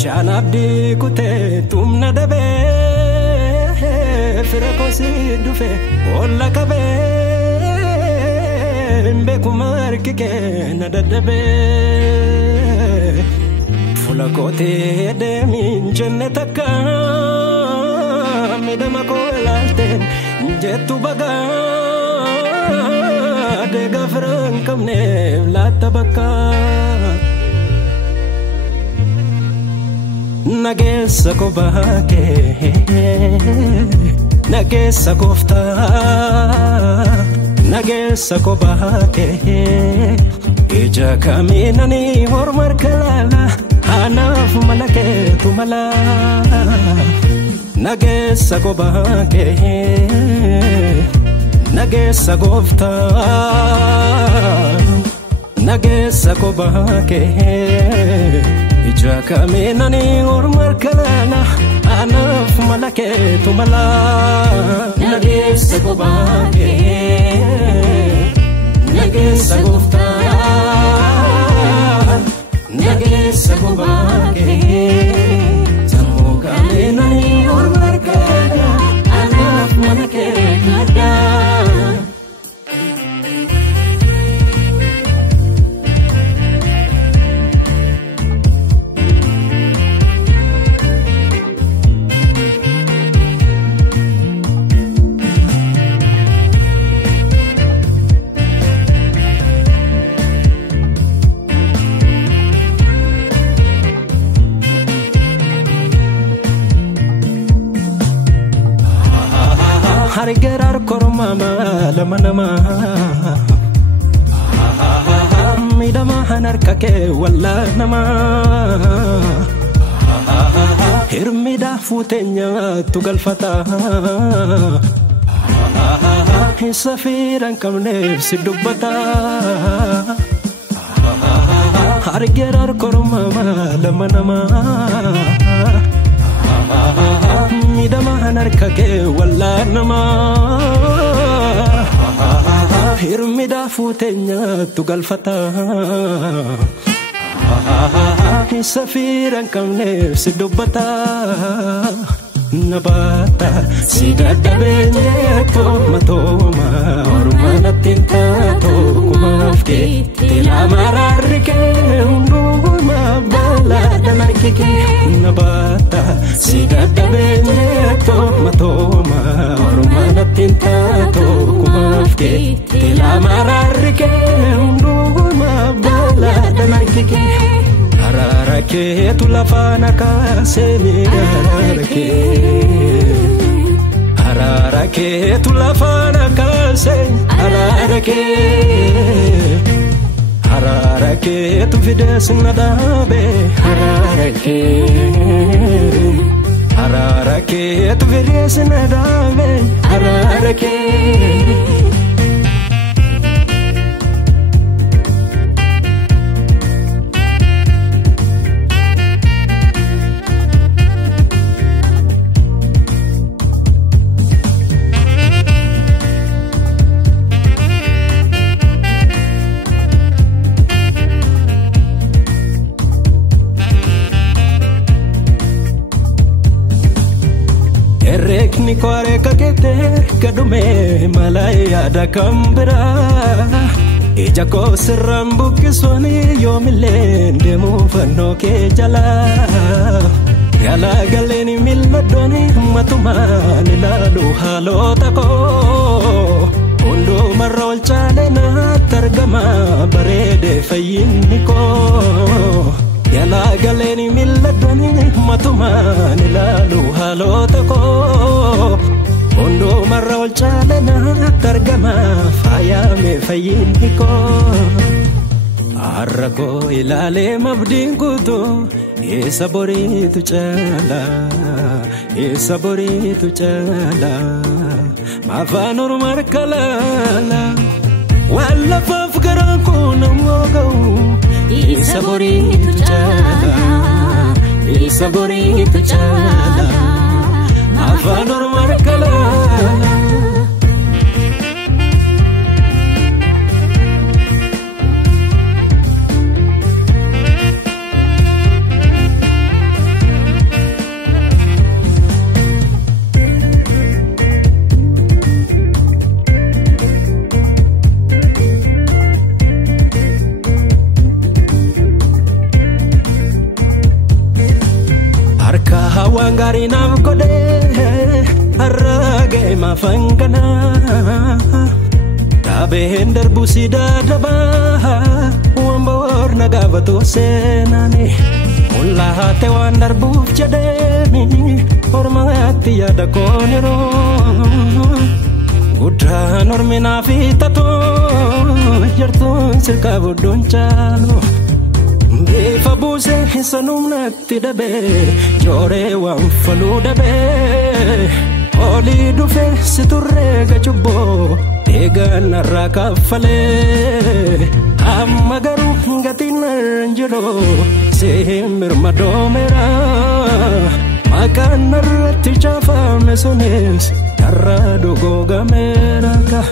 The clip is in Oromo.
Chan abdi kute tumna dabe fira kosi dufe olla kabe mbe kumar kike na dadabe fula kote de min jannataka medama ko lalte jetu baga de gafran kamne la tabaka Nagesa ko bahake Nagesa kofta Nagesa ko bahake Ija kaminani hormar kalala Hanaf malake tumala Nagesa ko bahake Nagesa kofta Nagesa ko bahake Ijaka menani hormar kalala anaf malake tumala Nagesa ko bahake Nagesa kofta Nagesa ko bahake Samuka menani hormar kalala anaf malake kada Harigerar kormama lamanama midama hanar kake walla nama hirmida futenya tugalfata hisafiran kamne sidubata Harigerar kormama lamanama midama hanar kake walla nama hirmida futenya tugalfata safiran kamne sidubata nabata sidada benye to matoma ormana tinta to kumafke tela mararke unduma bala damarkike nabata sidada benye to matoma ormana tinta to kumafke tela mararke unduma bala damarkike Ararake tulafana kasemi Ararake tulafana kasemi Ararake tufides nadabe Ararake tufides nadabe Ararake Rekni kware kakete kadume malaya da kambra Eja ko sirrambu kiswani yomilende mufano ke jala Gala galeni milladoni matumani lalu halota ko Undo marol chale na targama barede fayinni ko Yala galeni milladoni matumani lalu halota ko Undo marol chale na targama fayame fayinni ko Arrako ilale mabdin kuto Isaboritu chala Mafanur markalala Walla fafgaranko namogau Isaboritu chala Mafanur markalala deema fangana Dabeen darbu sidadaba Wambor nagavato senani Mullahate waan darbuuf jedheemi Ormaatti yaada kooniro Guddaan orminaa fi tatoo Jartuun sirkaa budduun chaalo Bifa buusee sanumnatti dabee Jooree waan faluu dabee Olii dhufee si turree gachubboo Eegaan narraa kaffalee Amma garuu gatiin narranjiroo Seemir madoomeera Maqaan narratti chaafame sunis Narraa dhugoogameera ka